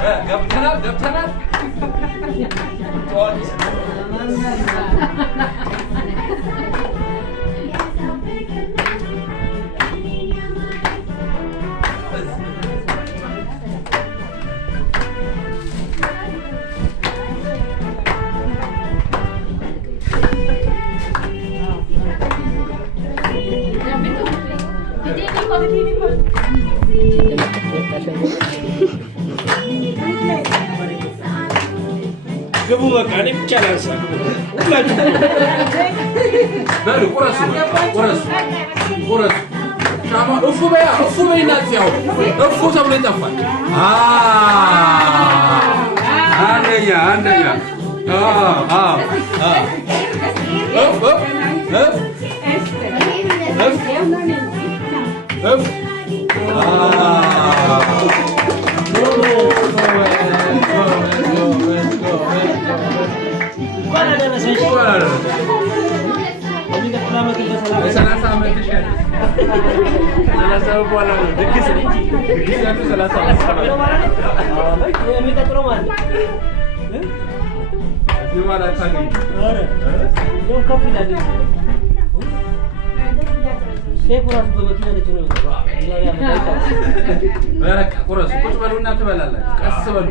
ገብተናል ገቡ በቃ እኔ ብቻ ላንሳ በሉ ቁረሱ ሻማ እፉ በይና እዚያው እፉ ተብሎ ይጠፋል አንደኛ ቁጭ በሉና ትበላላችሁ ቀስ በሉ